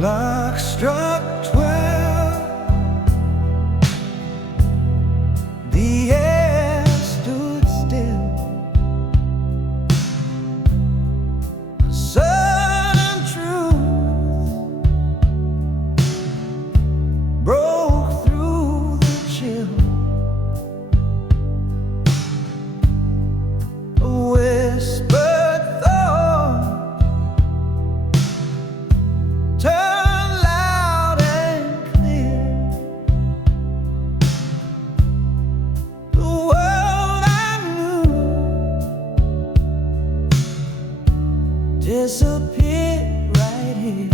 Clock struck 12. The air stood still. A sudden truth broke through the chill. A whispered thought turned loud and clear. The world I knew disappeared right here.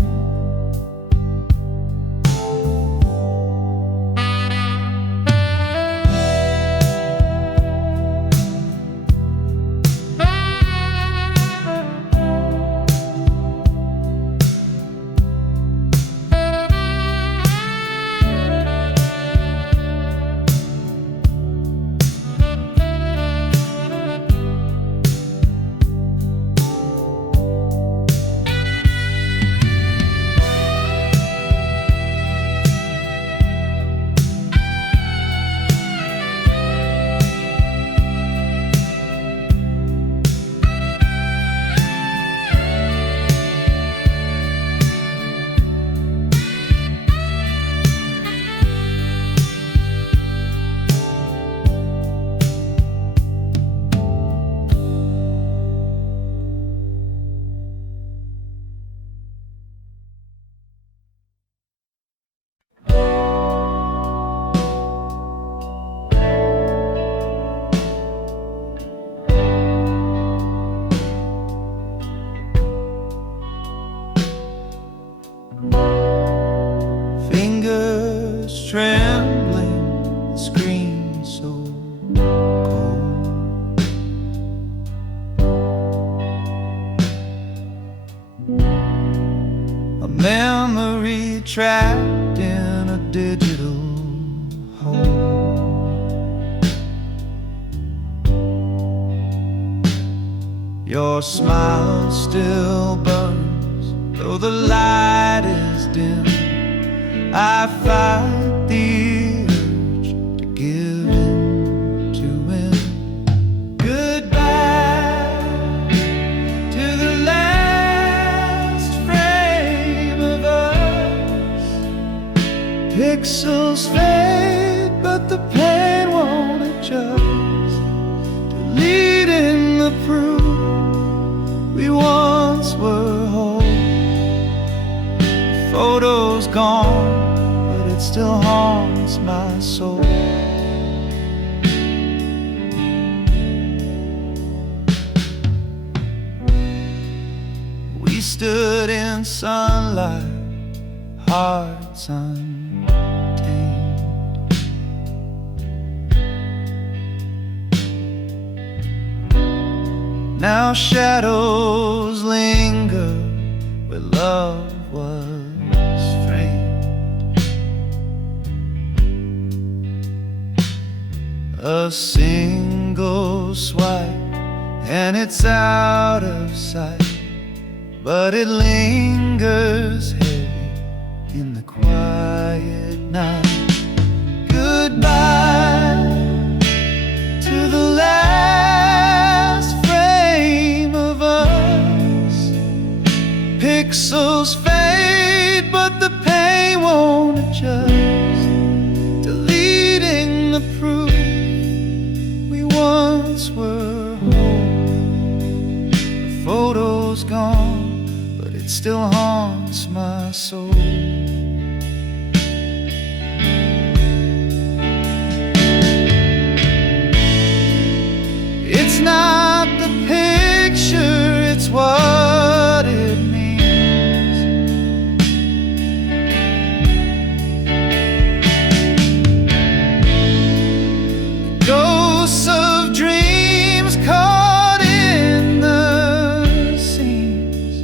Fingers trembling, screen so cold. A memory trapped in a digital hole. Your smile still burns, though the light is dim. I fight the urge to give in to him. Goodbye to the last frame of us. Pixels fade, but the pain won't adjust. Deleting the proof we once were whole. Photos gone, it still haunts my soul. We stood in sunlight, hearts untamed. Now shadows linger where love was. A single swipe and it's out of sight, but it lingers heavy in the quiet night. Goodbye to the last frame of us. Pixels fade, but the pain won't adjust. Deleting the proof once were whole. The photo's gone, but it still haunts my soul. It's not the picture, it's what it means. Ghosts of dreams caught in the seams.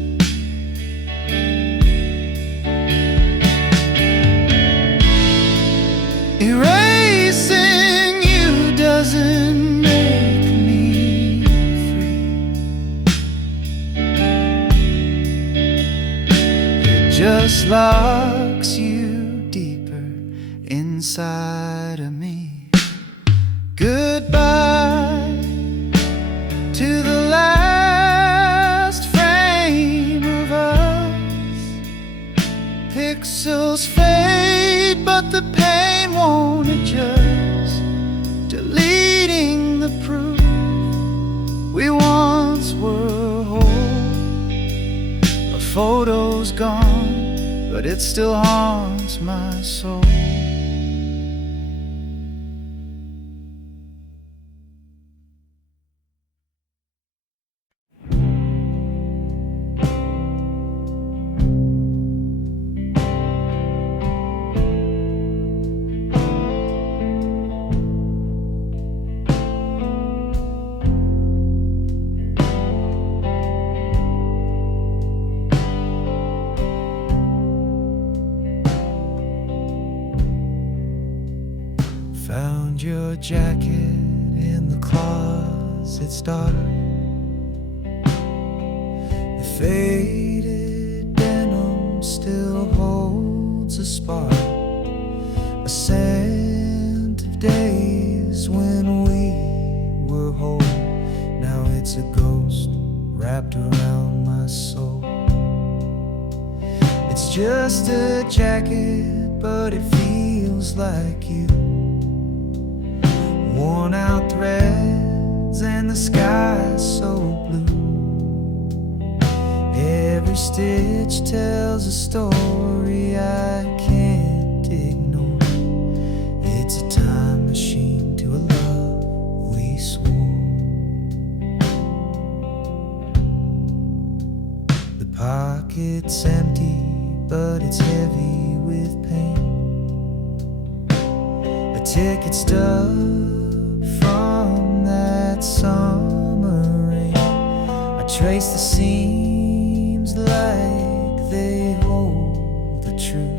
locks you deeper inside of me. Goodbye to the last frame of us. Pixels fade, but the pain won't adjust, deleting the proof we once were whole. A photo's gone, but it still haunts my soul. Found your jacket in the closet, Starry. The faded denim still holds a spark, a scent of days when we were whole. Now it's a ghost wrapped around my soul. It's just a jacket, but it feels like you. Worn out threads and the sky's so blue. Every stitch tells a story I can't ignore. It's a time machine to a love we swore. The pocket's empty, but it's heavy with pain. A ticket stub from that summer rain. I trace the seams like they hold the truth,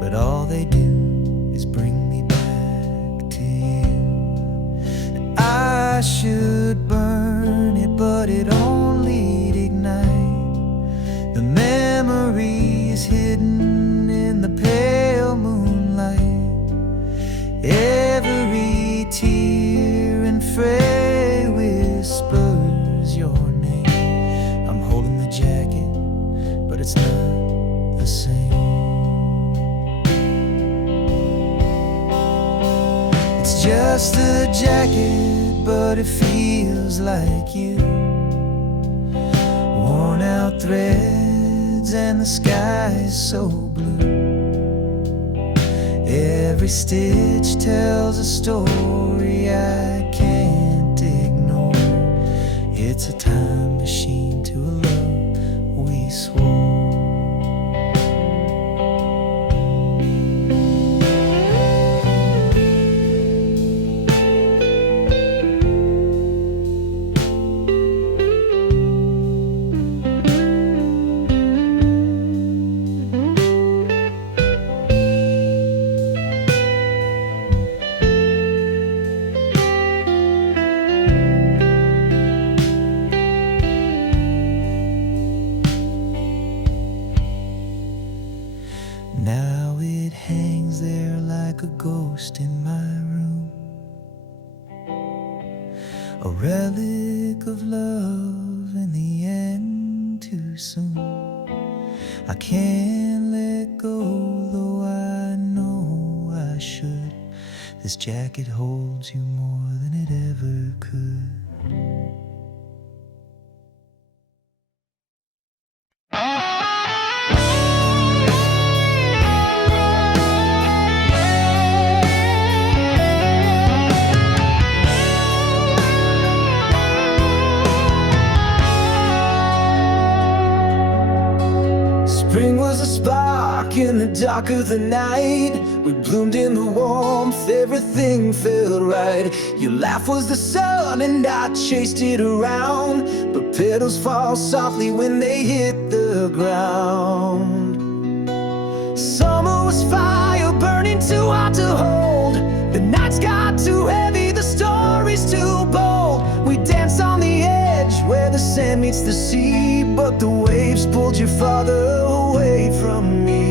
but all they do is bring me back to you. I should burn it, but it only ignites the memories hidden in the pale moonlight. Every tear and fray whispers your name. I'm holding the jacket, but it's not the same. It's just a jacket, but it feels like you. Worn out threads and the sky's so blue. Every stitch tells a story I can't ignore. It's a time machine to a love we swore. Now it hangs there like a ghost in my room, a relic of love in the end too soon. I can't let go, though I know I should. This jacket holds you more than it ever could. Spring was a spark in the dark of the night. We bloomed in the warmth, everything felt right. Your laugh was the sun and I chased it around, but petals fall softly when they hit the ground. Summer was fire burning too hot to hold. The nights got too heavy, the stories too bold. We danced on the edge where the sand meets the sea, but the waves pulled you farther away from me.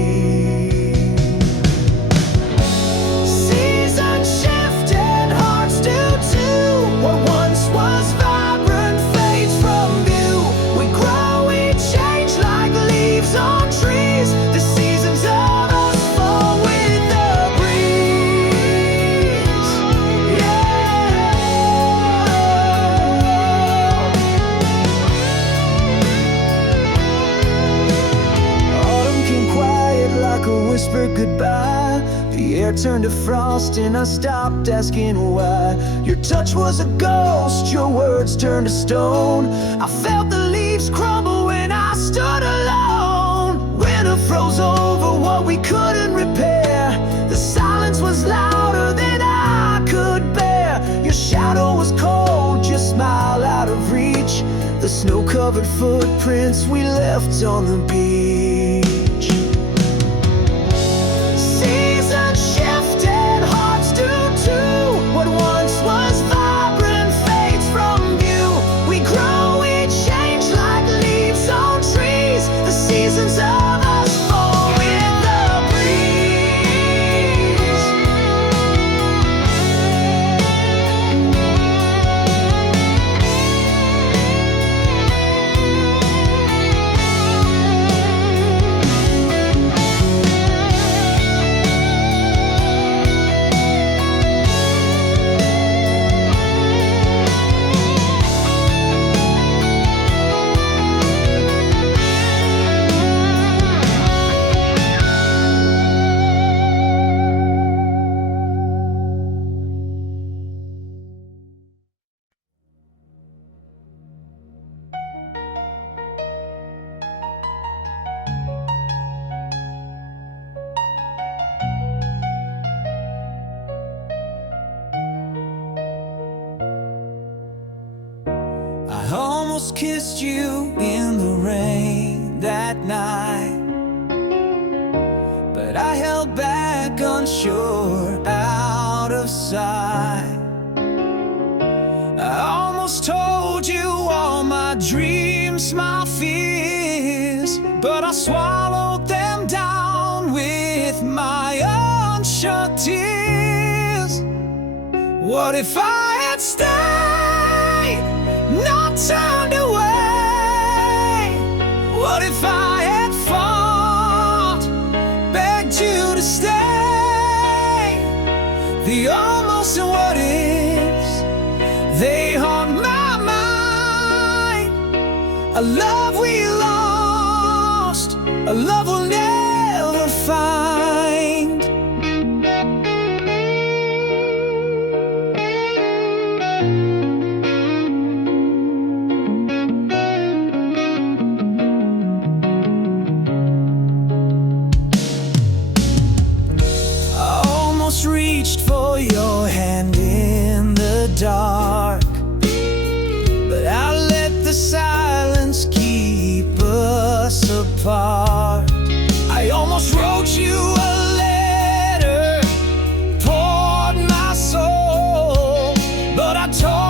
hair turned to frost, and I stopped asking why. Your touch was a ghost, your words turned to stone. I felt the leaves crumble when I stood alone. Winter froze over what we couldn't repair. The silence was louder than I could bear. Your shadow was cold, your smile out of reach. The snow-covered footprints we left on the beach. Seasons shifted, hearts do too. What once was vibrant fades from view. We grow, we change like leaves on trees. The seasons of us fall with the breeze. I almost kissed you in the rain that night, but I held back, unsure, out of sight. I almost told you all my dreams, my fears, but I swallowed them down with my unshut tears. What if I had stayed, not turned away? What if I had fought, begged you to stay? The almost and what ifs, they haunt my mind. A love we lost, a love we'll never find. Reached for your hand in the dark, but I let the silence keep us apart. I almost wrote you a letter, poured my soul, but I told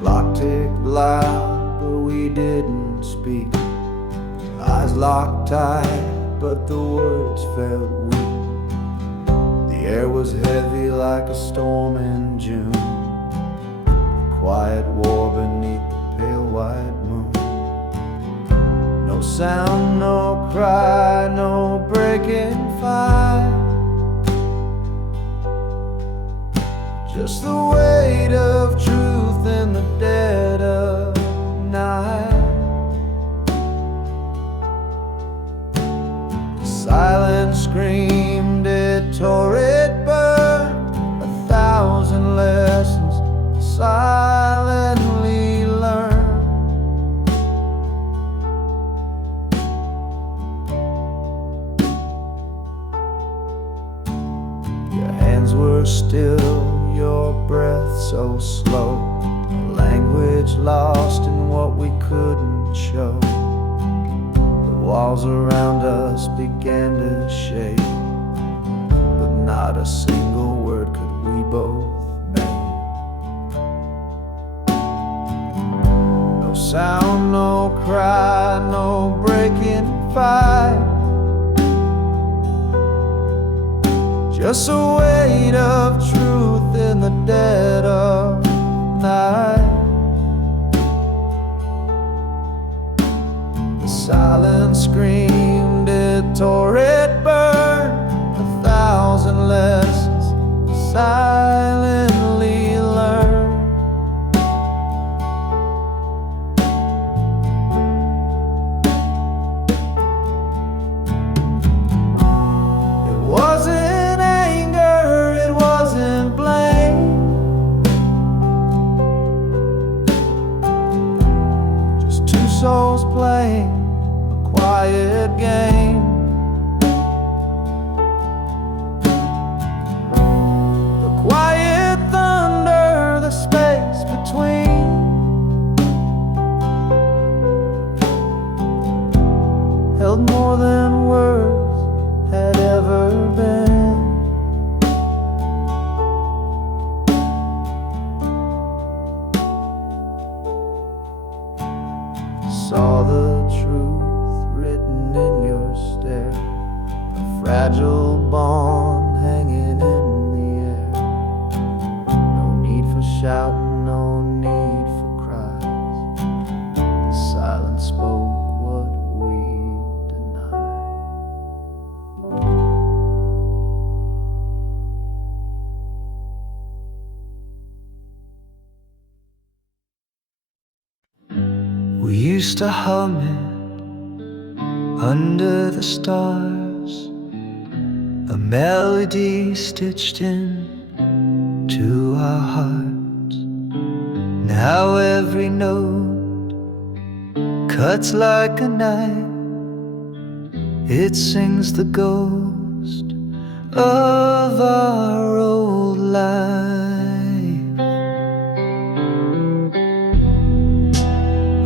Clock ticked loud, but we didn't speak. Eyes locked tight, but the words felt weak. The air was heavy like a storm in June. A quiet war beneath the pale white moon. No sound, no cry, no breaking fire. Just the weight of truth in the dead of night. The silence screamed, it tore, it burned. 1,000 lessons silently learned. Your hands were still, your breath so slow, a language lost in what we couldn't show. The walls around us began to shake, but not a single word could we both make. No sound, no cry, no breaking fight. Just a weight of truth in the dead of night. The silence screamed, it tore, it burned. 1,000 lessons silently learned. It wasn't souls playing a quiet game. The quiet thunder, the space between. Held more than words had ever been. Saw the truth written in your stare, a fragile bond hanging in the air. No need for shouting, no need for cries. The silence spoke what we denied. We used to hum it under the stars, a melody stitched in to our hearts. Now every note cuts like a knife. It sings the ghost of our old life.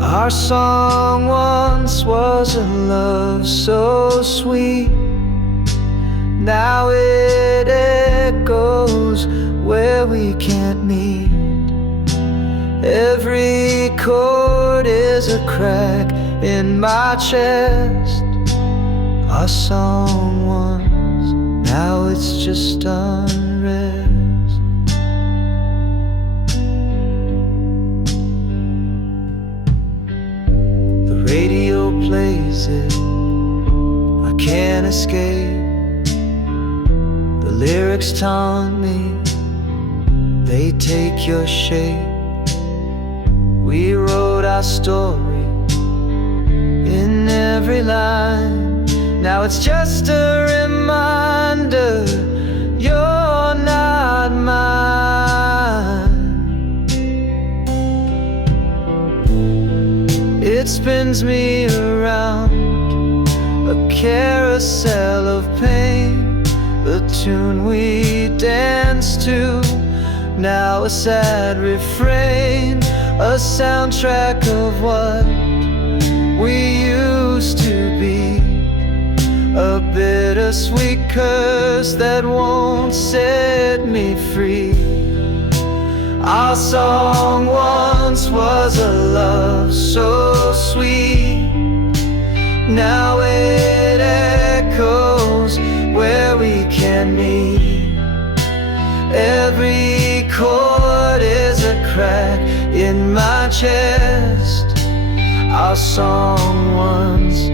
Our song once was a love so sweet. Now it echoes where we can't meet. Every chord is a crack in my chest. Our song once, now it's just unrest. Radio plays it, I can't escape. The lyrics taunt me, they take your shape. We wrote our story in every line. Now it's just a reminder, you're not mine. It spins me around, a carousel of pain. The tune we danced to, now a sad refrain. A soundtrack of what we used to be. A bittersweet curse that won't set me free. Our song once so sweet. Now it echoes where we can meet. Every chord is a crack in my chest. Our song once,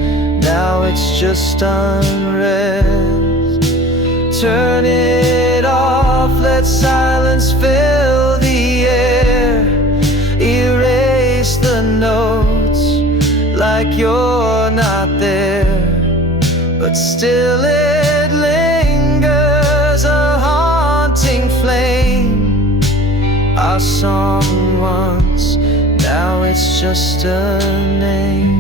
now it's just unrest. Turn it off, let silence fill the air. Erase the notes like you're not there, but still it lingers, a haunting flame. Our song once, now it's just a name.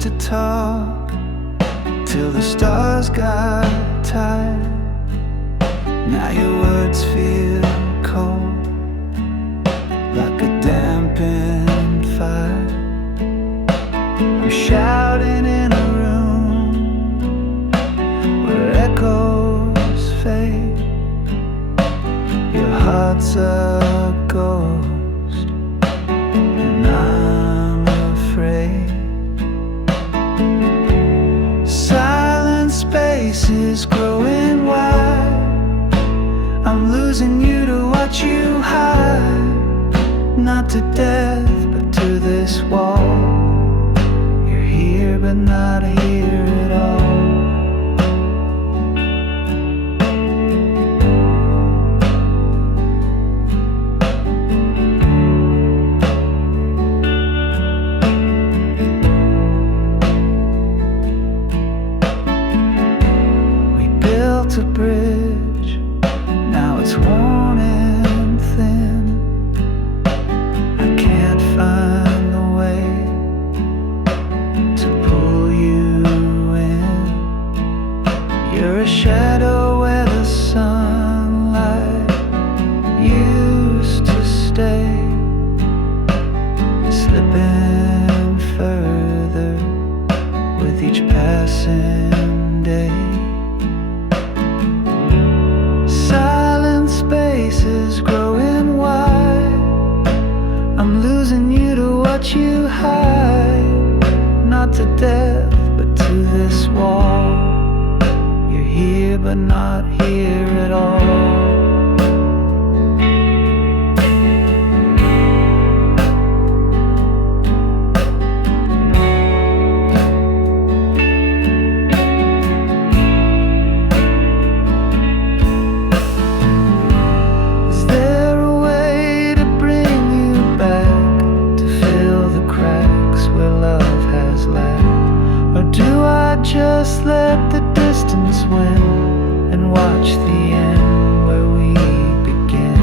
To talk till the stars got tired. Now your words feel cold, like a dampened fire. I'm shouting in a room where echoes fade. Your heart's a ghost, and I'm afraid. Space is growing wide. I'm losing you to watch you hide. Not to death, but to this wall. You're here, but not here at all. A bridge, now it's worn and thin. I can't find the way to pull you in. You're a shadow where the sunlight used to stay, slipping further with each passing day. Spaces growing wide. I'm losing you to watch you hide. Not to death, but to this wall. You're here, but not here at all. Just let the distance win and watch the end where we begin.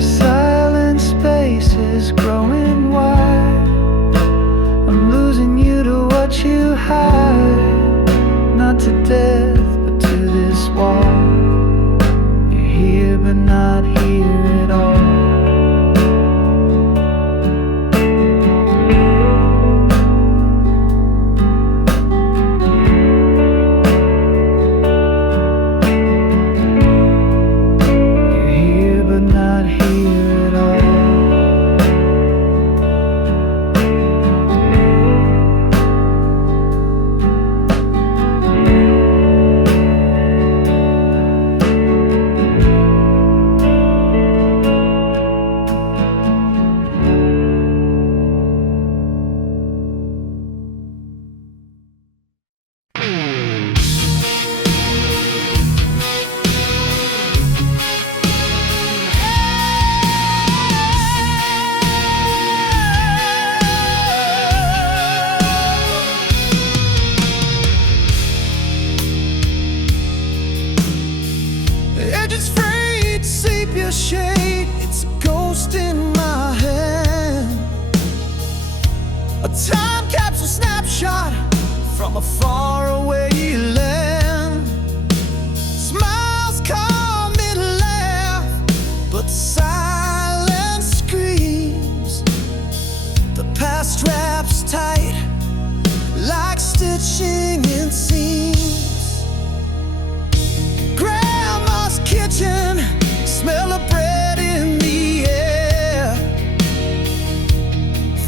Silent spaces growing wide. I'm losing you to watch you hide. Not to death, but to this wall. You're here, but not here at all. from a faraway land. Smiles come and laugh, but silence screams. The past wraps tight like stitching in seams. Grandma's kitchen, smell of bread in the air.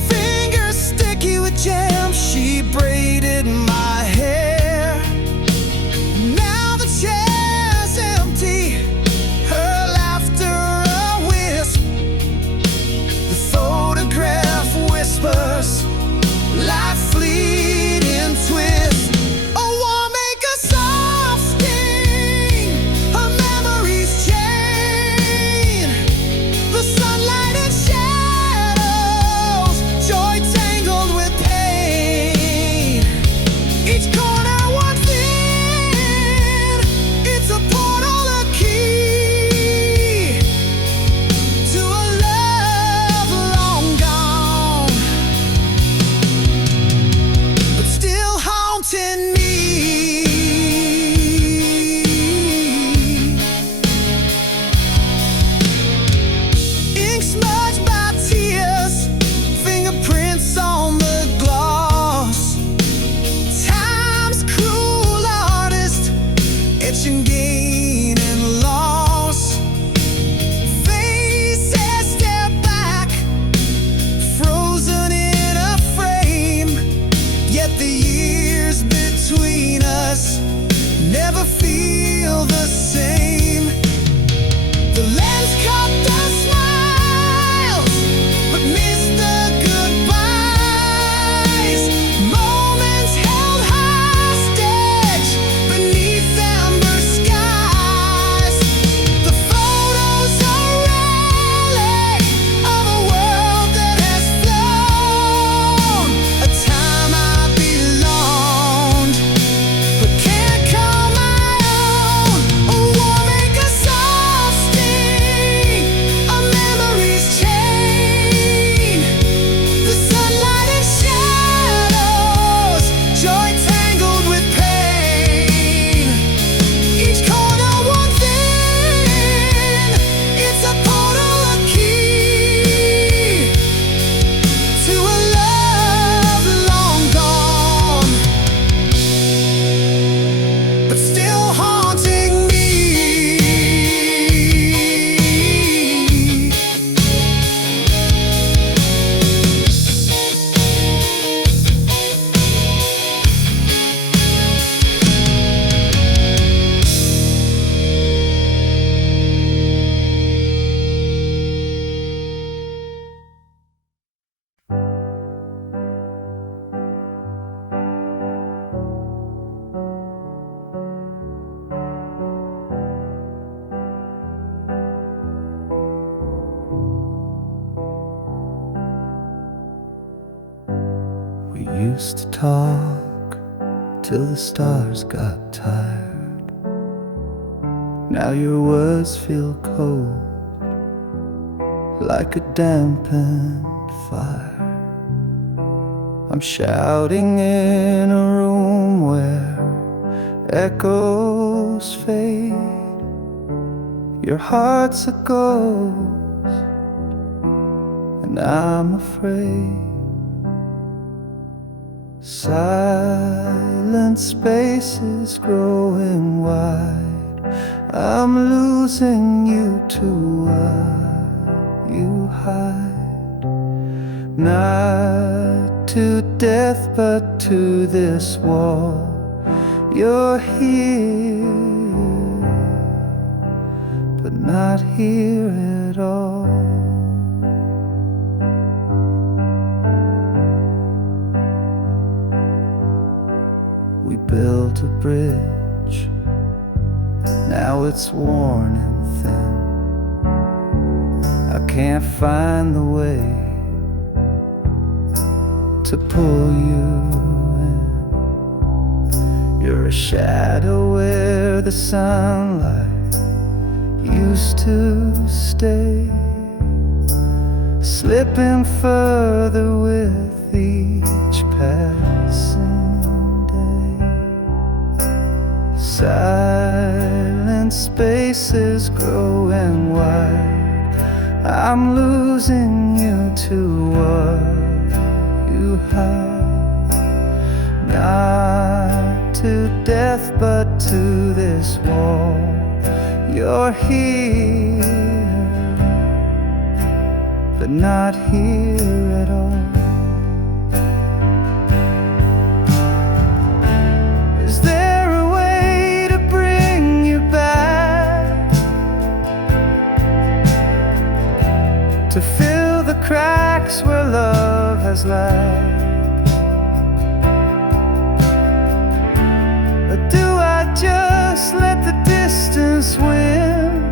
Fingers sticky with jam, she braided my hair. Now the chair's empty, her laughter a wisp. The photograph whispers like fleeting twists. A warm make a soft sting, her memories chain. The sunlight and shadows, joy tangled with pain. Each corner one thin, it's a portal, a key to a love long gone, but still haunting me. Ink smudged by tears, fingerprints on the gloss. Time's cruel artist, etching gain and loss. Faces stare back, frozen in a frame. Yet the years between us never feel the same. The lens caught the smiles, but missed the goodbyes. Moments held hostage beneath amber skies. The photos a relic of a world that has flown. A time I belonged, but can't call my own. A war make a soft sting, a memory's chain. The sunlight and shadows, joy tangled with pain. Each corner one thin, it's a portal, a key to a love long gone, but still haunting me. We used to talk till the stars got tired. Now your words feel cold, like a dampened fire. I'm shouting in a room where echoes fade. Your heart's a ghost, and I'm afraid. Silent spaces growing wide. I'm losing you to what you hide. Not to death, but to this wall. You're here, but not here at all. We built a bridge, now it's worn and thin. I can't find the way to pull you in. You're a shadow where the sunlight used to stay, slipping further with each passing day. Silent spaces growing wide. I'm losing you to what you hide. Not to death but to this wall. You're here, but not here at all. Is there a way to bring you back, to fill the cracks where love has lacked? Or do I just let the distance win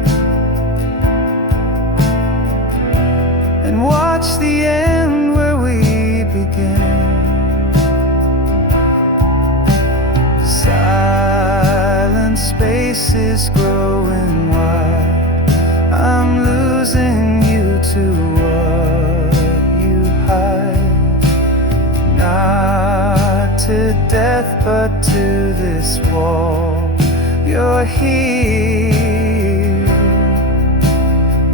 and watch the end where we begin? Silent spaces growing wide. I'm losing you to what you hide. Not to death but to this wall. You're here,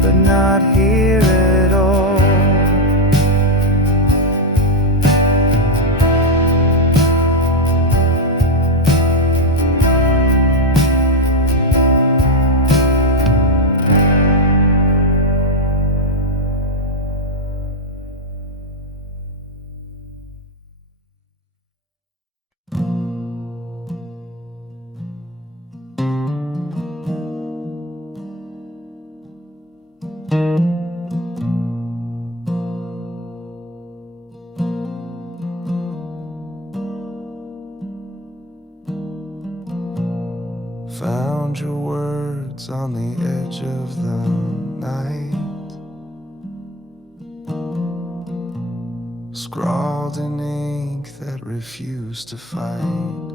but not here at all. Found your words on the edge of the night, scrawled in ink that refused to fight.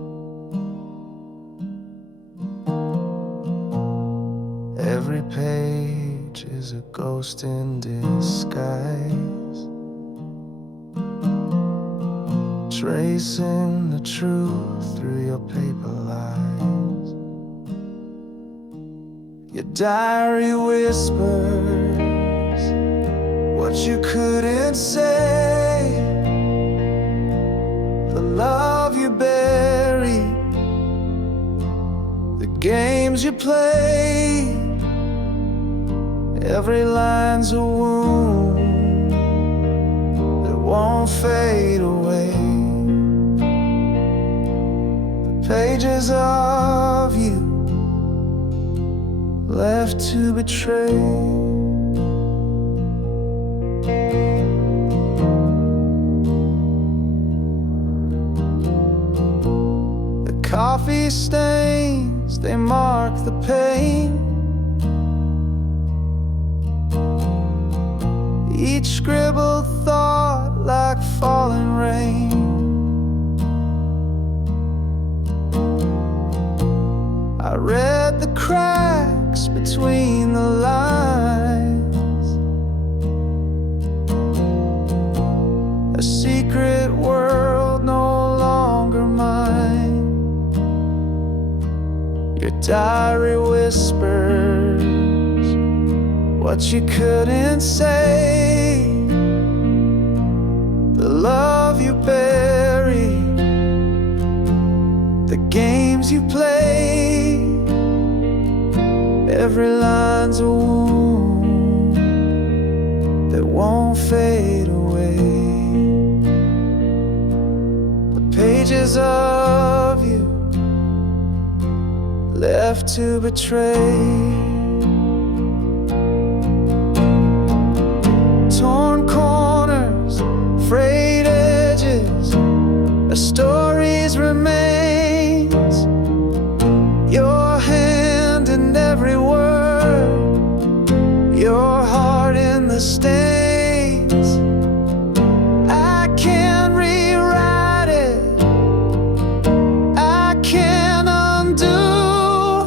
Every page is a ghost in disguise, tracing the truth through your paper lies. Your diary whispers what you couldn't say, the love you buried, the games you played. Every line's a wound that won't fade away. The pages of you left to betray. The coffee stains, they mark the pain. Each scribbled thought like falling rain. I read the cracks between the lines, a secret world no longer mine. Your diary whispers what you couldn't say, the love you buried, the games you played. Every line's a wound that won't fade away. The pages of you left to betray. Torn corners, frayed edges, a story's remains. Your hand in every word, your heart in the stains. I can't rewrite it, I can't undo,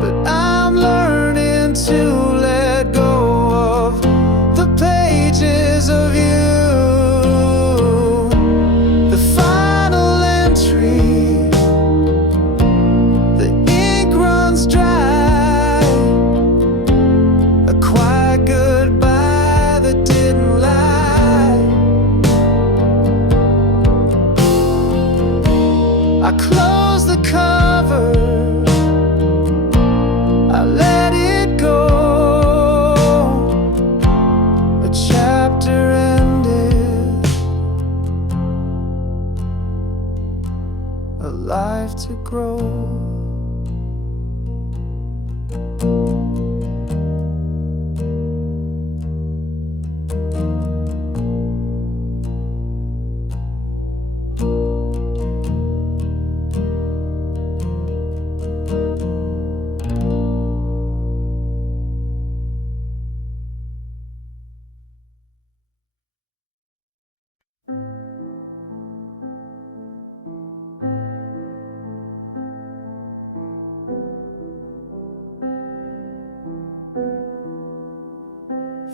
but I'm learning to let go of the pages of you. The I closed the cover, I let it go. A chapter ended, a life to grow.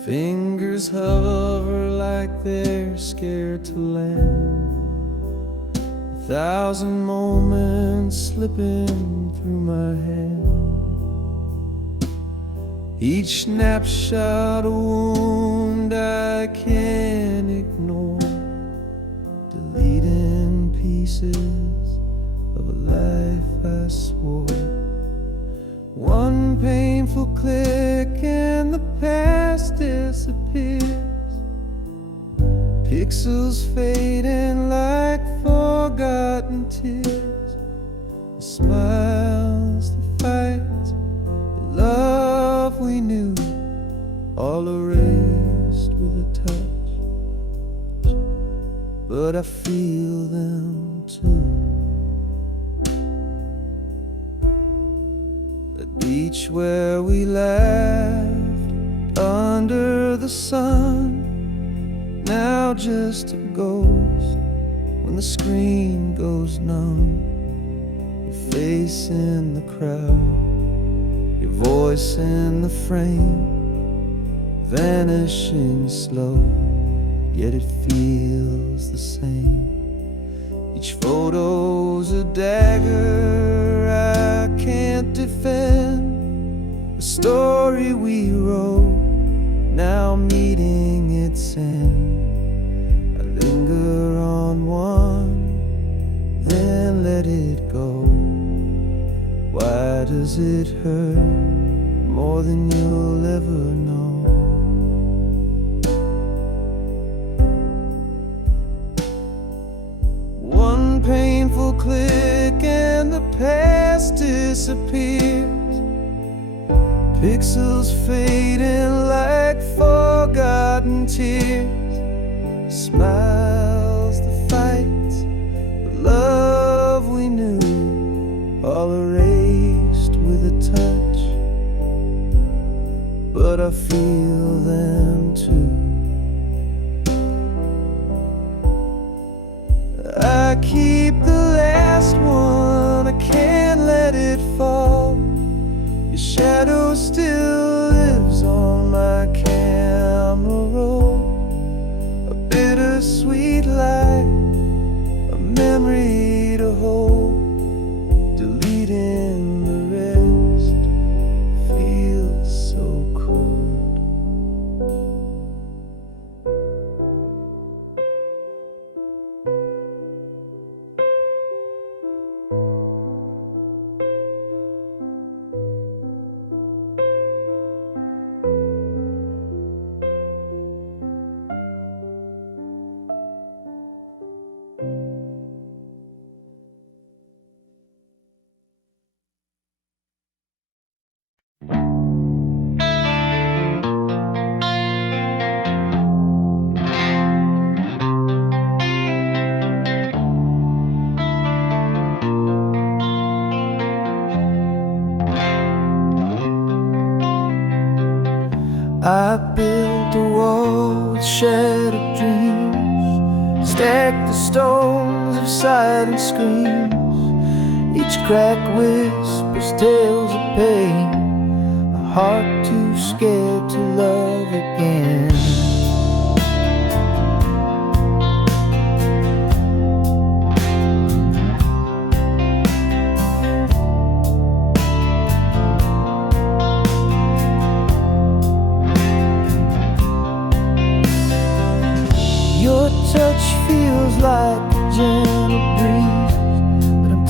Fingers hover like they're scared to land. 1,000 moments slipping through my hand. Each snapshot a wound I can't ignore, deleting pieces of a life I swore. One painful click and the past disappears. Pixels fading like forgotten tears. The smiles, the fights, the love we knew, all erased with a touch. But I feel them too. The beach where we laughed under the sun, now just a ghost when the screen goes numb. Your face in the crowd, your voice in the frame, vanishing slow, yet it feels the same. Each photo's a dagger I can't defend. A story we wrote, now meeting its end. I linger on one, then let it go. Why does it hurt more than you'll ever know? One painful click and the past disappears. Pixels fading like forgotten tears. Smiles, the fights, the love we knew, all erased with a touch. But I feel them too. I keep the last one, I can't let it fall. Your shadow still lives on my camera roll. A bittersweet light, a memory to hold. Deleting the rest feels so cold. I built a wall with shattered dreams, stacked the stones of silent screams. Each crack whispers tales of pain, a heart too scared to love again. Your touch feels like a gentle breeze, but I'm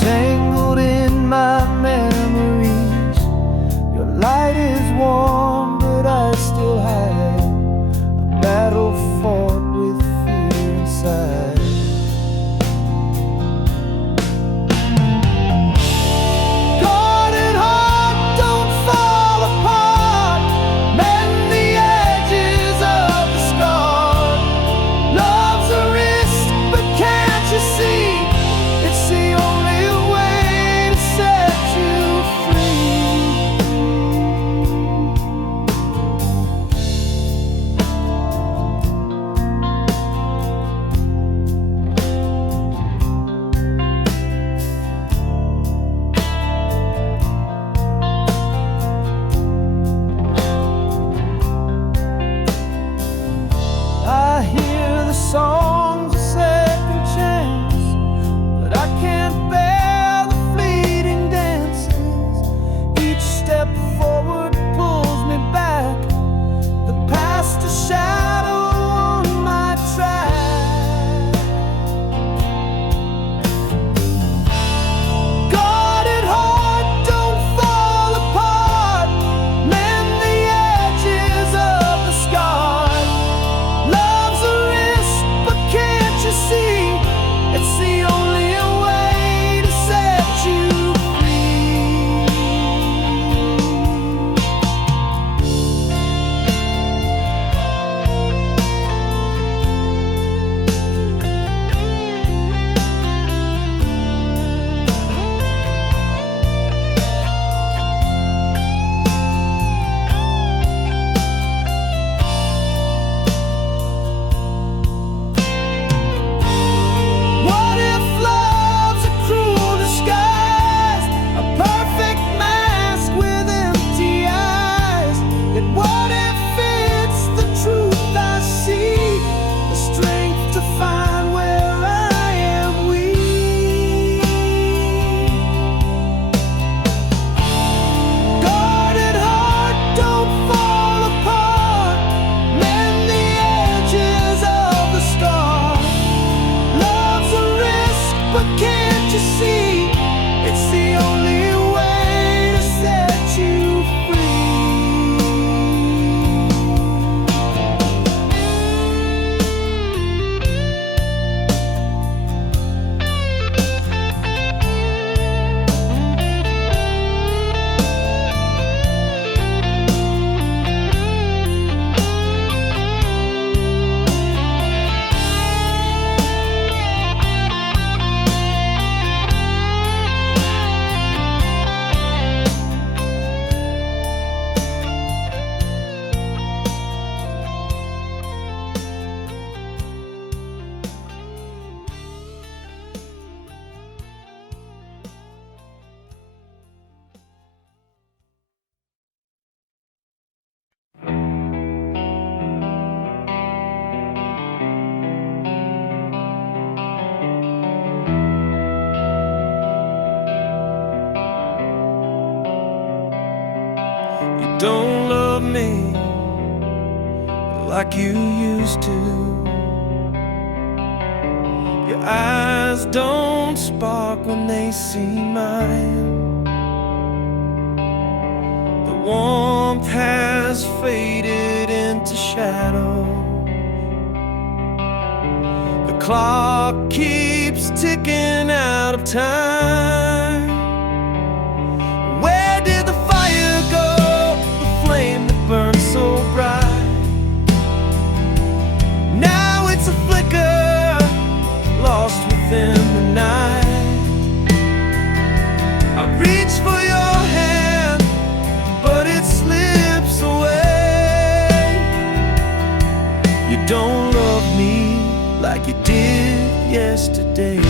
don't love me like you used to. Your eyes don't spark when they see mine. The warmth has faded into shadow. The clock keeps ticking out of time. Where did the fire go? The flame that burned so bright. Now it's a flicker, lost within the night. I reach for your hand, but it slips away. You don't love me like you did yesterday.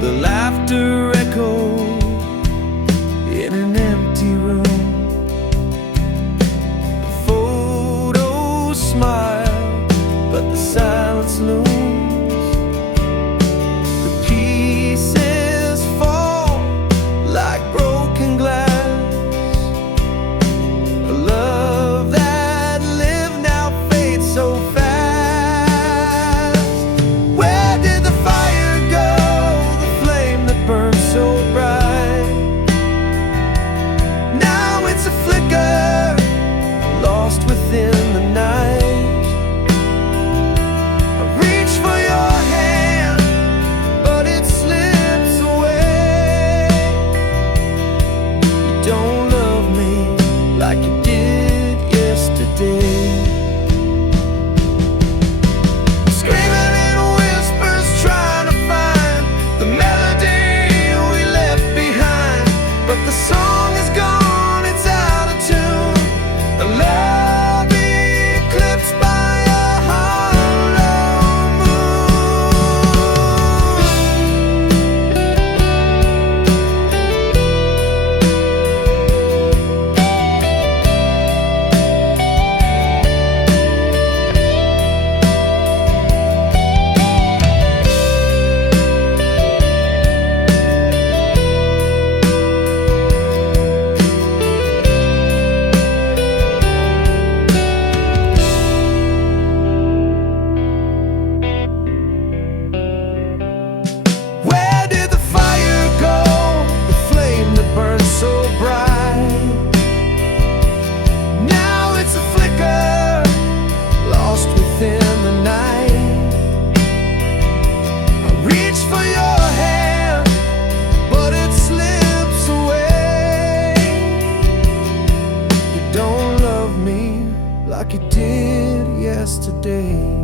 The laughter echoed in an empty room. The photos smile, but the silence looms. The pieces fall like broken glass. A love that lived now fades so fast. Where did the fire go? Burn so bright. Now it's a flicker, lost within the night. I reach for your hand, but it slips away. You don't love me like you did yesterday. Screaming in whispers, trying to find the melody. But the song is gone, it's out of tune. A love eclipsed by a hollow like you did yesterday.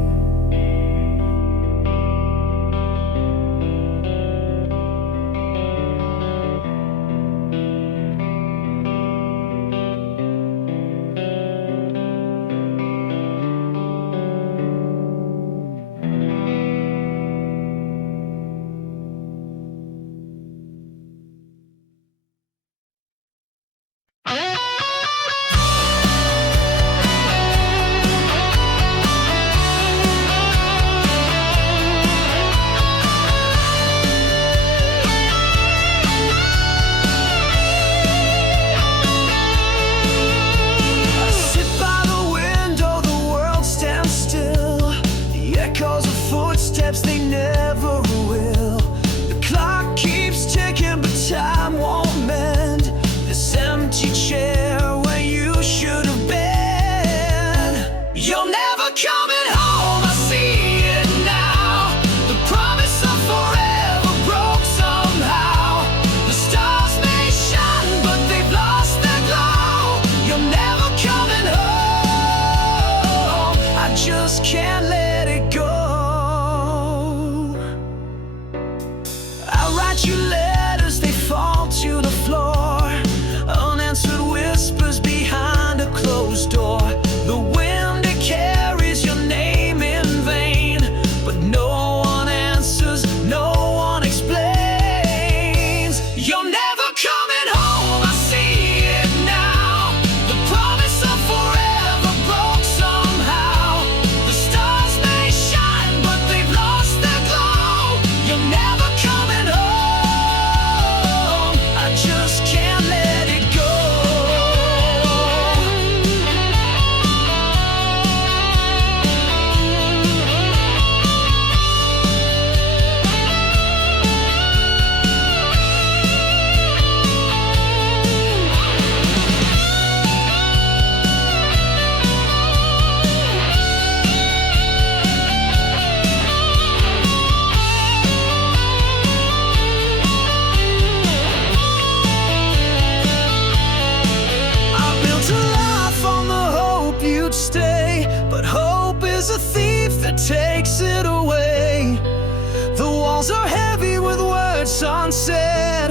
sunset.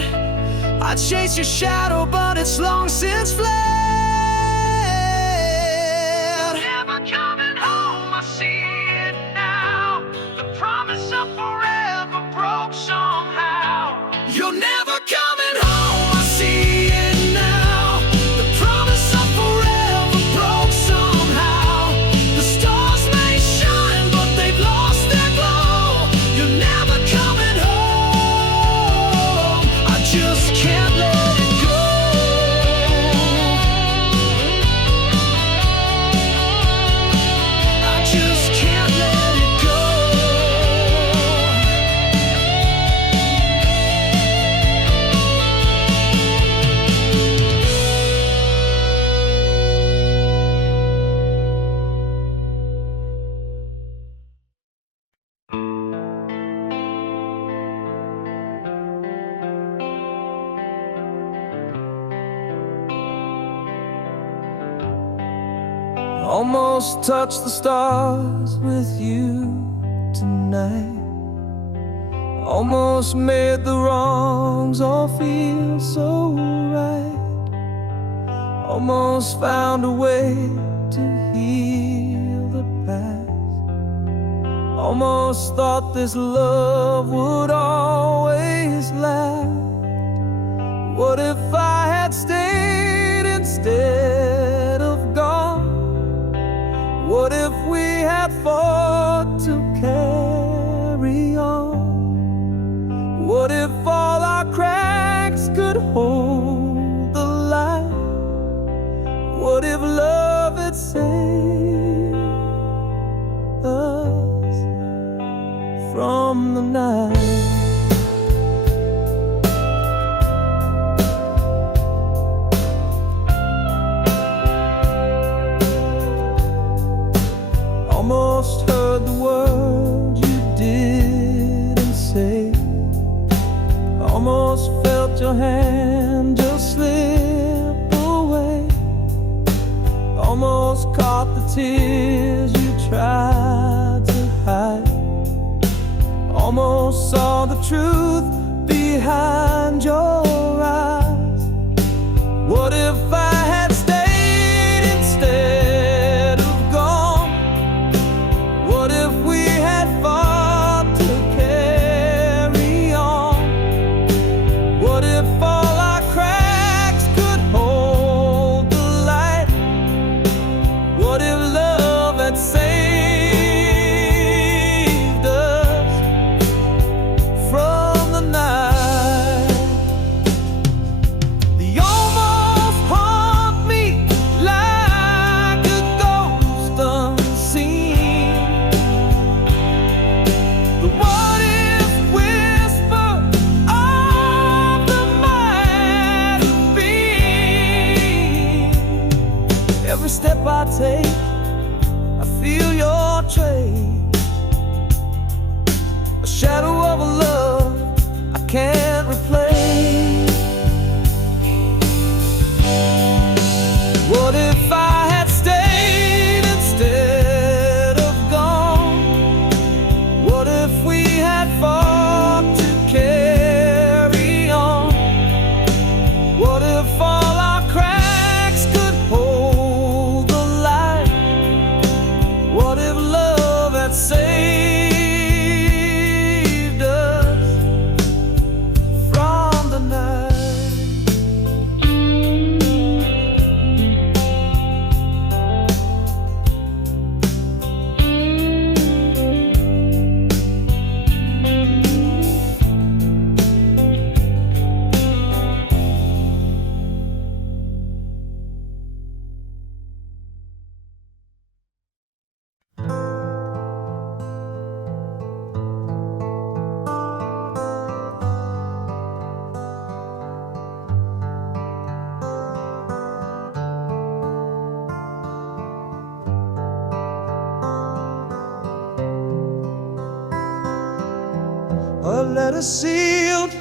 I chase your shadow, but it's long since fled. Never coming home, I see it now. The promise of forever broke somehow. You're never coming home, I see it now. The promise of forever broke somehow. The stars may shine, but they've lost their glow. You're never coming home, I just can't let it go. I just can't let it go. Almost touched the stars with you tonight. Almost made the wrongs all feel so right. Almost found a way to heal the past. Almost thought this love would always last. What if I had stayed instead of gone? What if we had fought to carry on? What if all our cracks could hold the light? What if love had saved us from the night? Almost heard the word you didn't say. Almost felt your hand just slip away. Almost caught the tears you tried to hide. Almost saw the truth behind your eyes. What if I had stayed instead of gone? What if we had fought to carry on? What if all our cracks could hold the light? What if love had saved us from the night? They almost haunt me like a ghost unseen. The what if whisper of the might have been. Every step I take, I feel your trace. A shadow of a love I can't replace. What if I had stayed instead of gone? What if we had fought to carry on? What if all our cracks could hold the light? What if love had saved us from the night? A letter sealed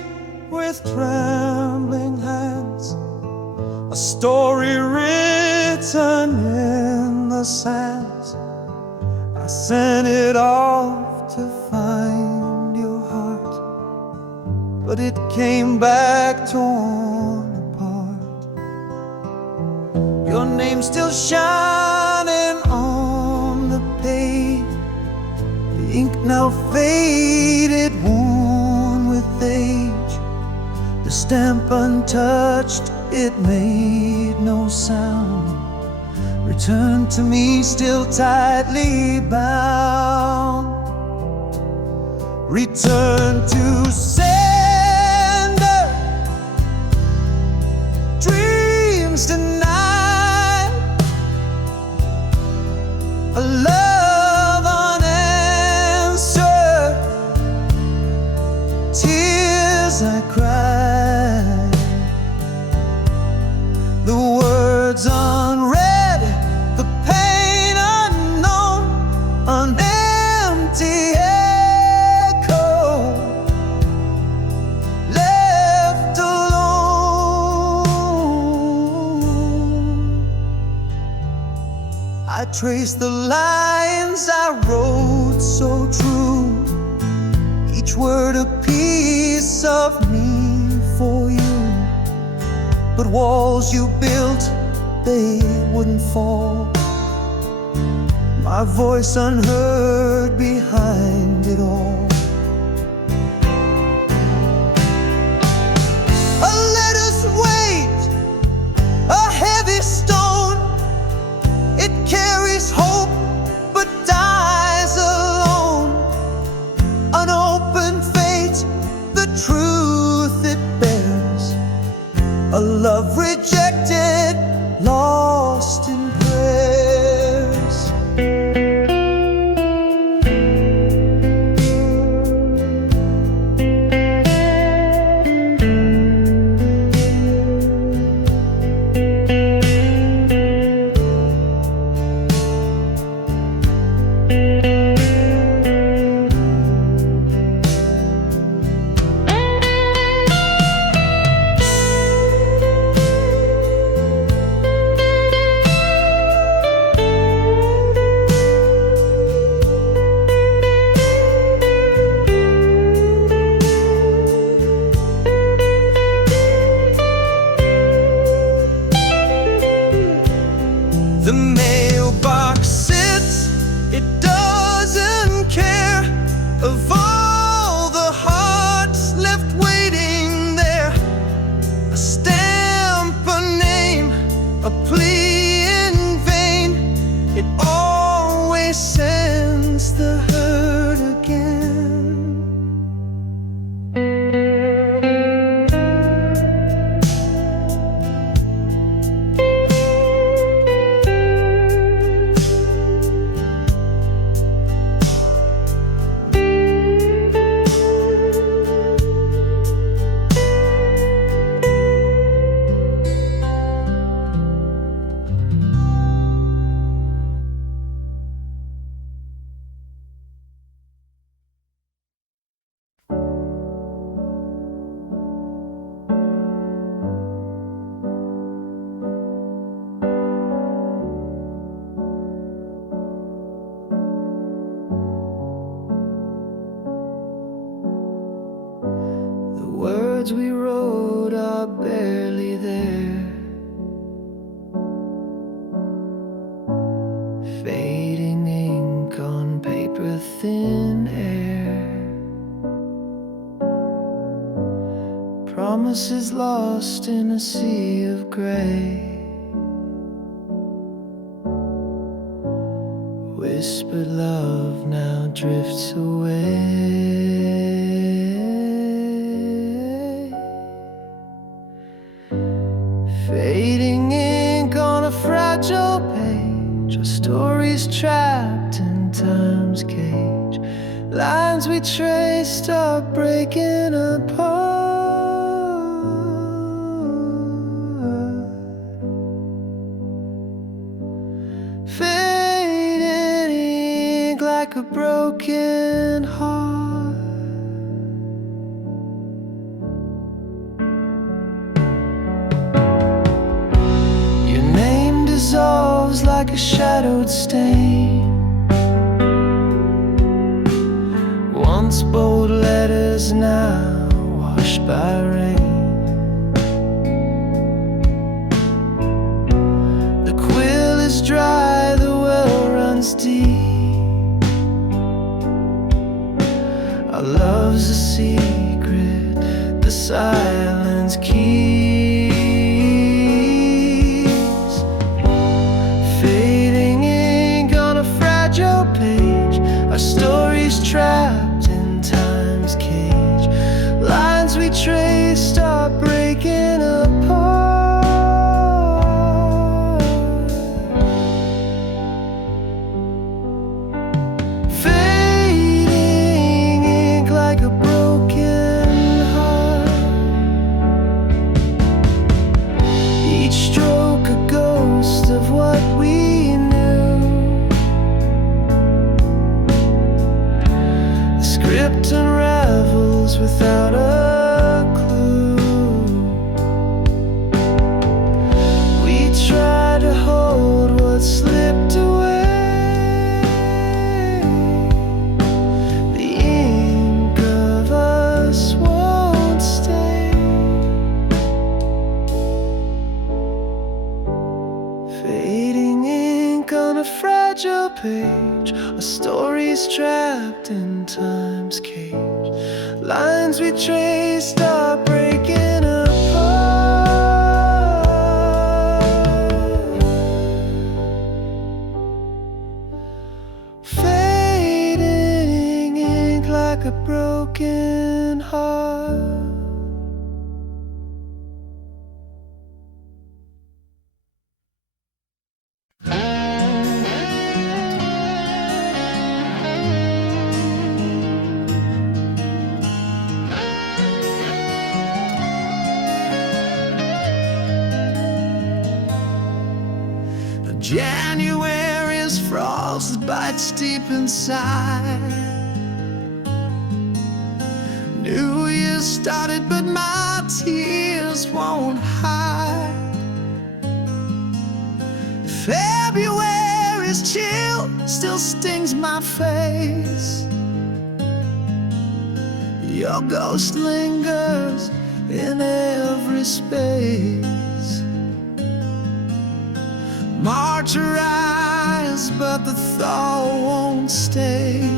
with trembling hands, a story written in the sands. I sent it off to find your heart. but it came back torn apart. Your name's still shining on the page, the ink now faded, worn with age. The stamp untouched, it made no sound. Return to me still tightly bound. Return to sender, dreams denied, a love unanswered, tears I cried, the words unread, the pain unknown, an empty echo, left alone. I trace the lines I wrote so true, each word a piece of me for you. But walls you built, they wouldn't fall. My voice unheard behind it all. A letter's weight, a heavy stone. It carries hope but dies alone. An open fate, the truth it bears. A love rejected, lost in prayers. The mailbox sits, it doesn't care of all the hearts left waiting there. A stamp, a name, a plea in vain. It always sends the hurt again. The words we wrote are barely there, fading ink on paper, thin air. Promises lost in a sea of gray. Whispered love now drifts away. Fading ink on a fragile page, our stories trapped in time's cage. Lines we traced are breaking apart. Fading ink like a broken heart. Your name dissolves like a shadowed stain. Once bold letters now washed by rain. The quill is dry, the well runs deep. Our love's a secret the silence keeps. Fading ink on a fragile page, our story's trapped in time's cage. Lines we traced are breaking apart. Fading ink like a broken heart. Each stroke a ghost of what we knew. The script unravels without a clue. We try to hold what slipped away. The ink of us won't stay. Fading ink on a fragile page, a story's trapped in time's cage. Lines we traced are breaking apart. Fading ink like a broken heart. January's frost bites deep inside. New Year started, but my tears won't hide. February's chill still stings my face. Your ghost lingers in every space. March arrives, but the thaw won't stay.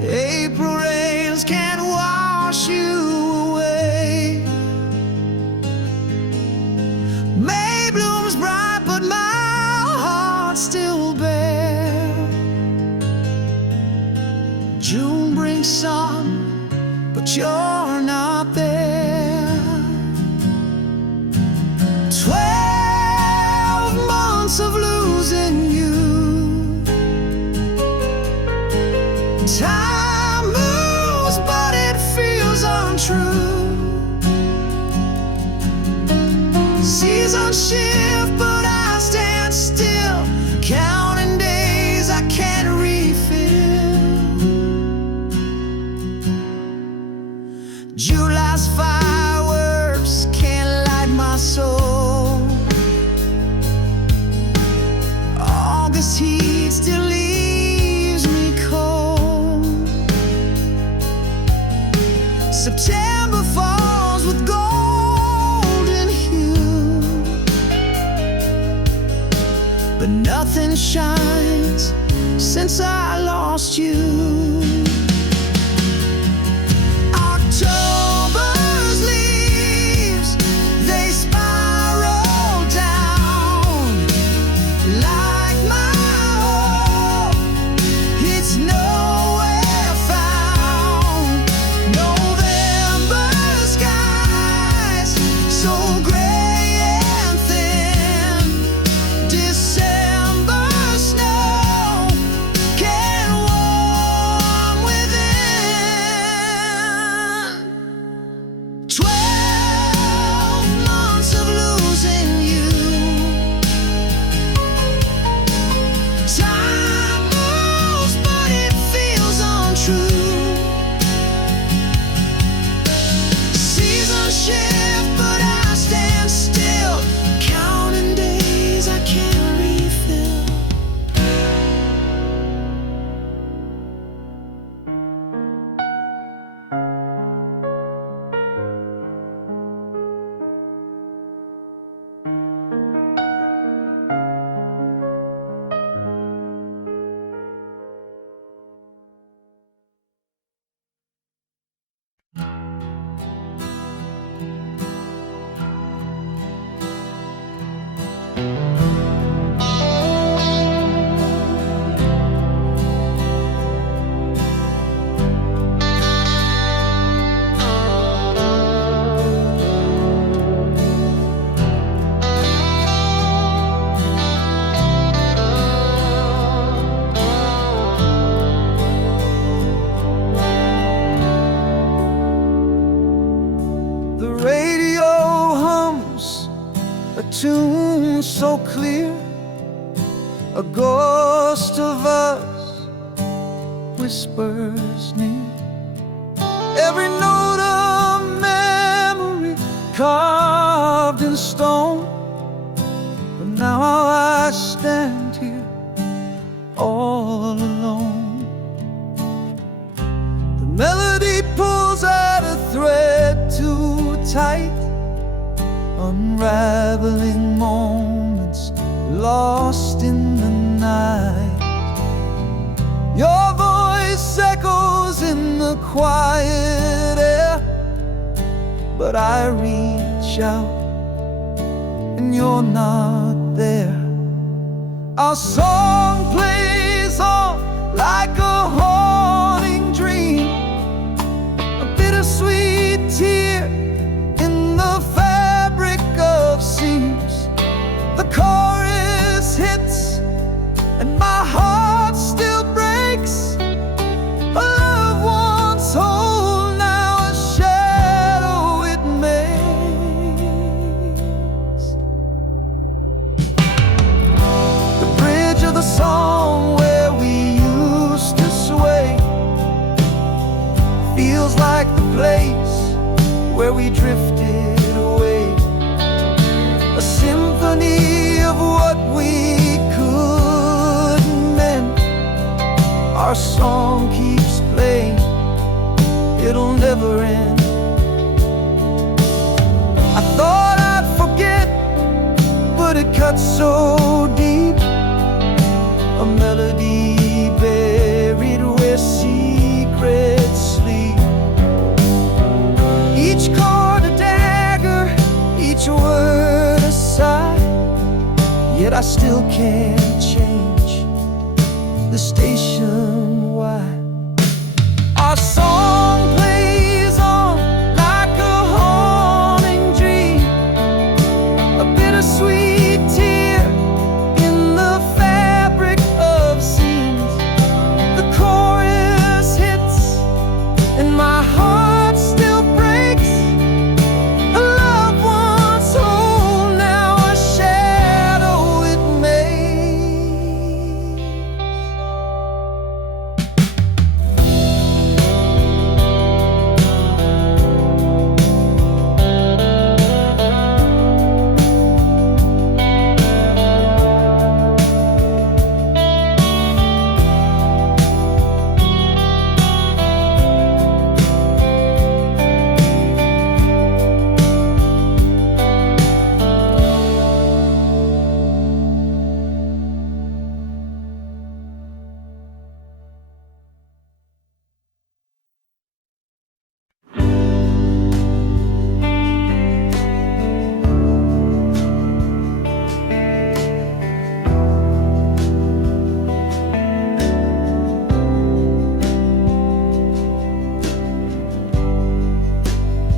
April rains can't wash you away. May blooms bright, but my heart's still bare. June brings sun, but you're not there. 12 months of losing you. Time moves, but it feels untrue. Seasons shift, but I stand still, counting days I can't refill. July's fireworks can't light my soul. August heat still leaves me cold. September falls with golden hue, but nothing shines since I lost you. October's leaves, they spiral down like my hope. It's nowhere found. November skies so gray and thin. December snow can warm within. 12 months of losing you. Time moves, but it feels untrue. Seasons shift, but I stand tune so clear, a ghost of us whispers near. Every note of memory carved in stone, but now I stand here all alone. The melody pulls at a thread too tight, unraveling moments lost in the night. Your voice echoes in the quiet air, but I reach out and you're not there. Our song plays on like a haunting dream, a bittersweet tear in the fabric of seams. The chorus hits and my heart still breaks. A love once whole, now a shadow it makes. The bridge of the song where we used to sway feels like the place where we drifted away. A symphony of what we couldn't mend. Our song keeps playing, it'll never end. I thought I'd forget, but it cuts so deep. A melody buried where secrets sleep. Each chord a dagger, each word a sigh, yet I still can't change the station. Why? Our song plays on like a haunting dream, a bittersweet tear in the fabric of seams. The chorus hits and my heart still breaks. A love once whole, now a shadow it makes.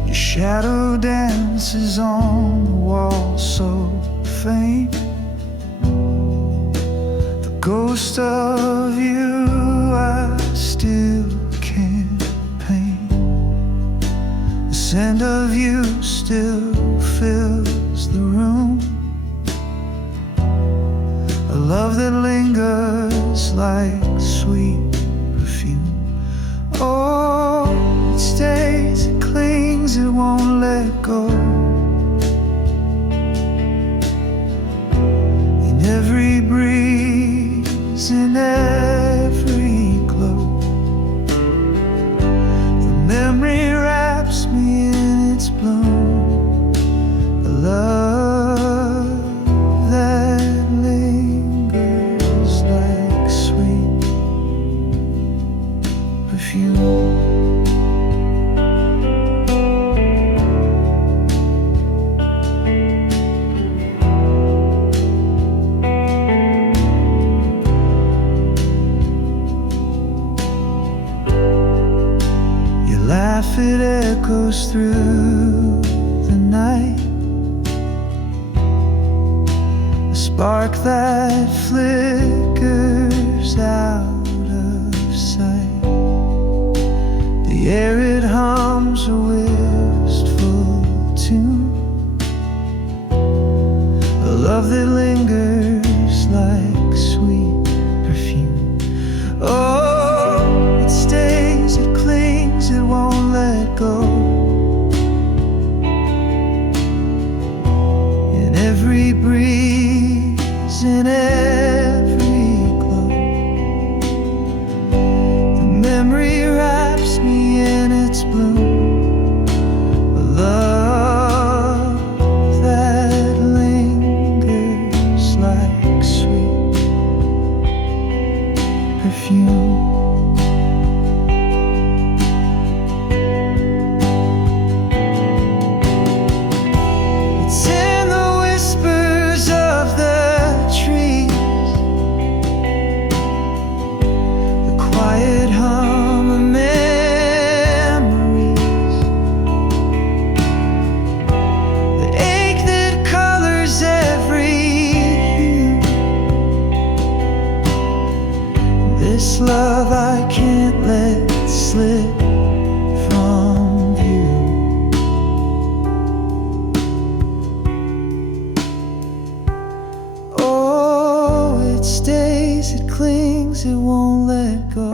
Your shadow dances on the wall so faint. The ghost of you I still can't paint. The scent of you still fills the room, a love that lingers like sweet perfume. Oh, it stays, it clings, it won't let go. In every breeze, in every glow, the memory wraps me in its bloom. A love that lingers like sweet perfume. Laugh, it echoes through the night, a spark that flickers out of sight. The air, it hums a wistful tune, a love that lingers like sweet perfume. Oh, it stays, it clings, it won't let go. In every breeze, in every glow, the memory wraps me in its bloom. A love that lingers like sweet perfume. It's in the whispers of the trees, the quiet hum of memories, the ache that colors every hue. This love I can't let slip from view. Oh, it stays, it clings, it won't let go.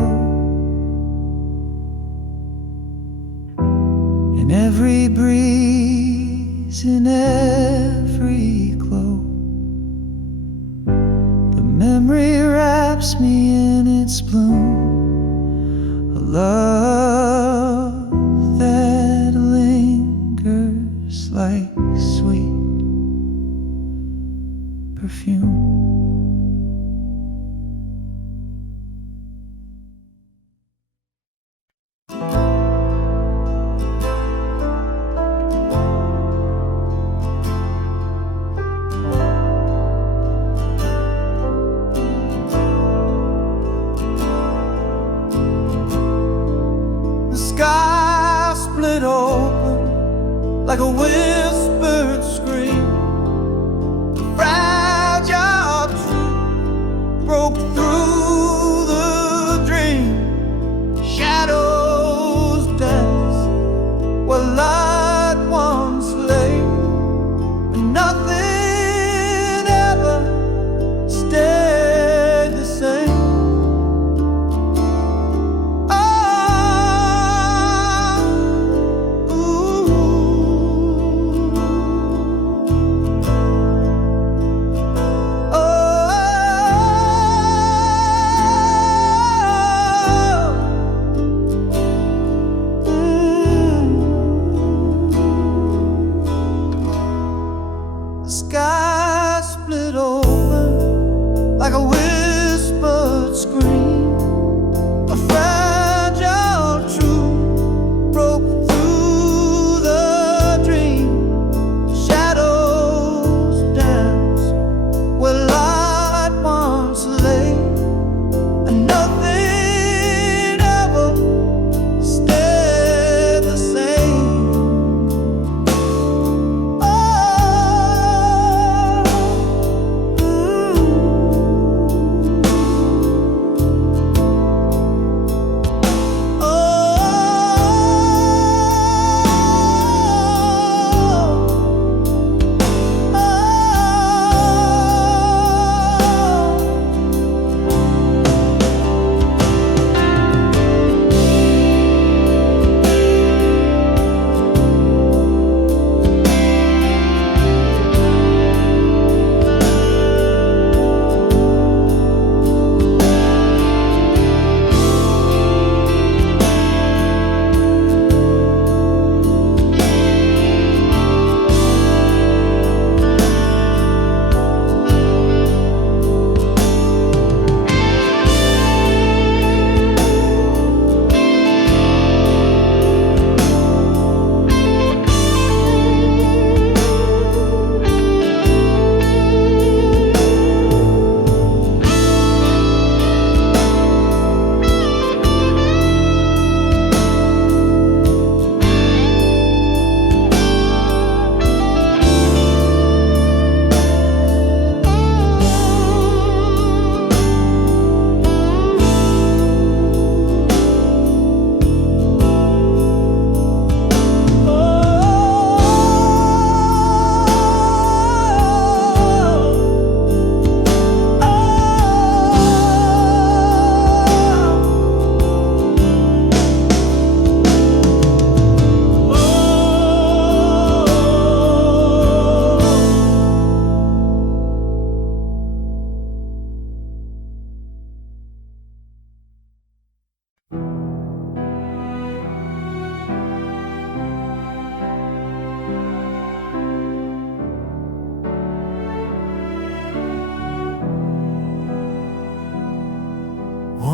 In every breeze, in every glow, the memory wraps me in its bloom. A love that lingers like sweet perfume. The sky split open like a whispered scream. The fragile truth broke through the dream. Shadows dance where light once lay, and nothing ever stayed the same. The sky split open like a whispered scream. A fragile truth broke through the dream. Shadows dance where light once lay, and nothing ever stayed the same.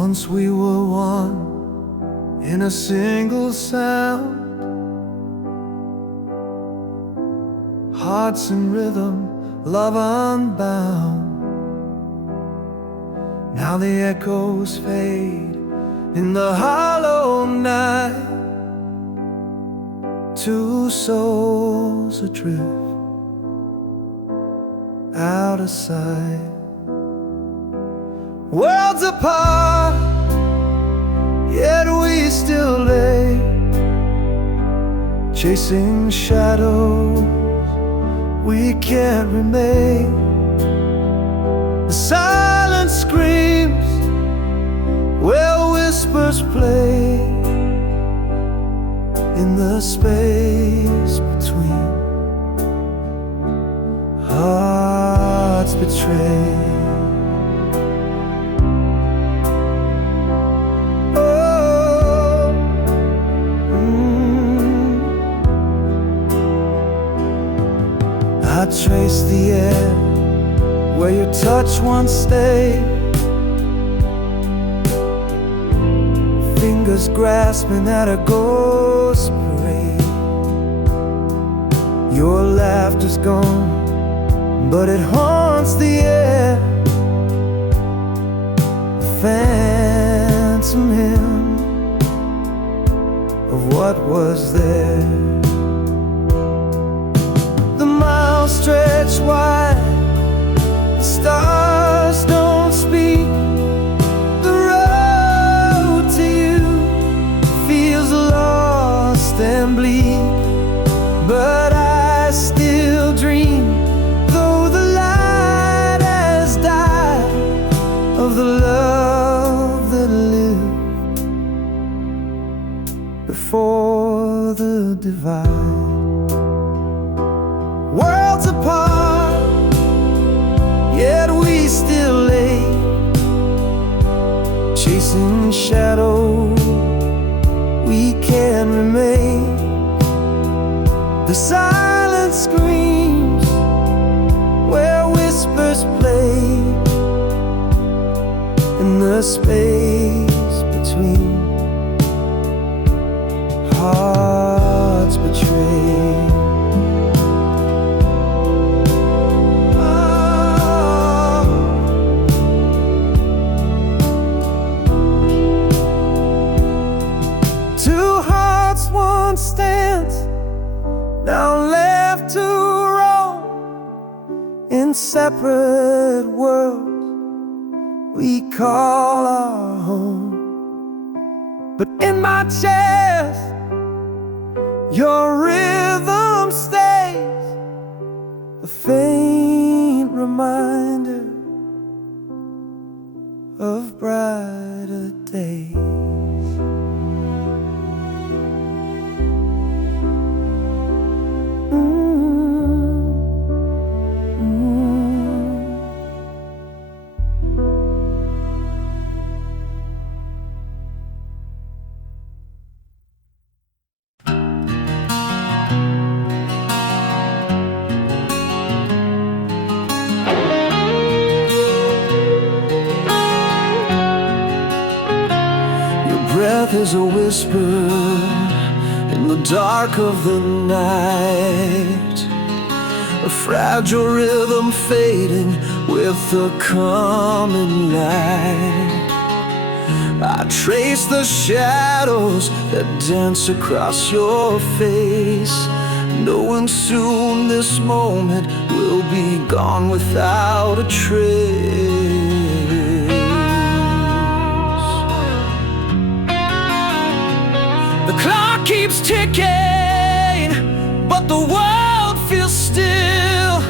Once we were one in a single sound, hearts in rhythm, love unbound. Now the echoes fade in the hollow night, two souls adrift, out of sight. Worlds apart, yet we still lay, chasing shadows we can't remain. The silence screams where whispers play, in the space between hearts betrayed. I trace the air where your touch once stayed, fingers grasping at a ghost parade. Your laughter's gone, but it haunts the air, a phantom hymn of what was there. Stretch wide, the stars don't speak. The road to you feels lost and bleak, but I still dream, though the light has died, of the love that lived before the divide. Worlds apart, yet we still lay, chasing shadows we can't remain. The silence screams where whispers play, in the space between hearts betrayed. Stands now left to roam in separate worlds we call our home. But in my chest, your rhythm stays, a faint reminder of brighter days. Breath is a whisper in the dark of the night, a fragile rhythm fading with the coming light. I trace the shadows that dance across your face, knowing soon this moment will be gone without a trace. The clock keeps ticking, but the world feels still,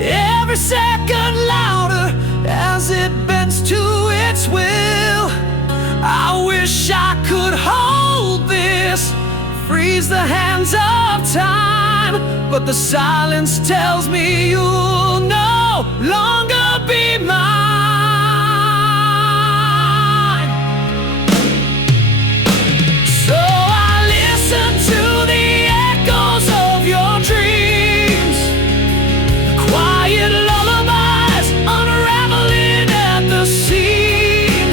every second louder as it bends to its will. I wish I could hold this, freeze the hands of time, but the silence tells me you'll no longer be mine. Quiet lullabies unraveling at the seams.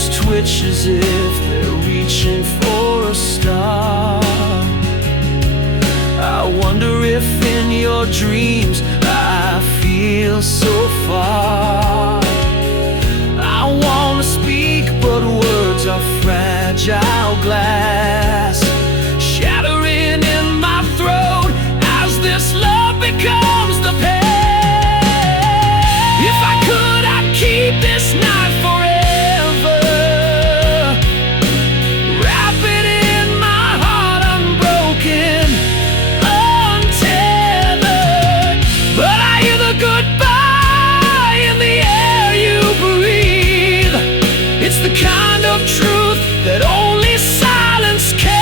fingers twitch as if they're reaching for a star. I wonder if in your dreams I feel so far. I wanna speak, but words are fragile glass, shattering in my throat as this love becomes the pain. If I could, I'd keep this night forever, wrap it in my heart unbroken, untethered. But I hear the goodbye in the air you breathe. It's the kind of truth that only silence can.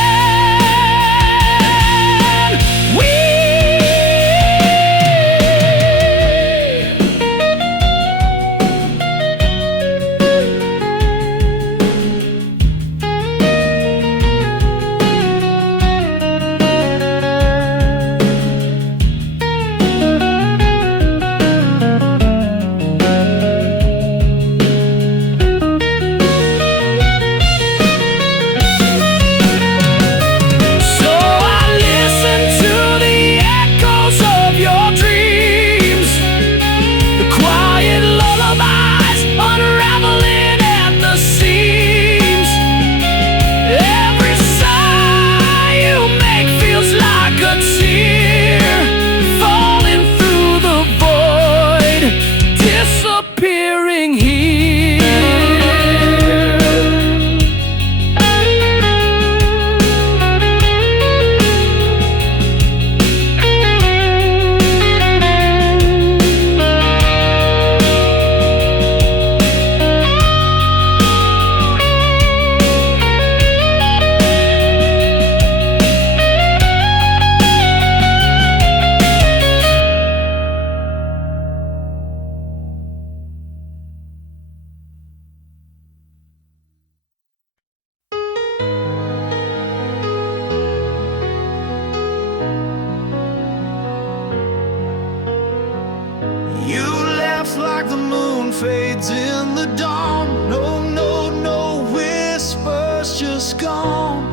You laugh like the moon fades in the dawn. No, no, no whispers, just gone.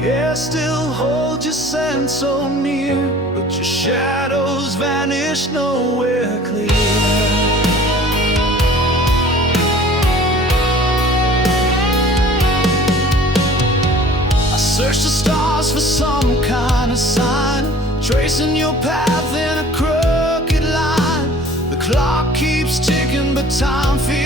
The air still holds your scent so near, but your shadows vanish nowhere clear. I search the stars for some kind of sign, tracing your path in a crooked line. The clock keeps ticking, but time feels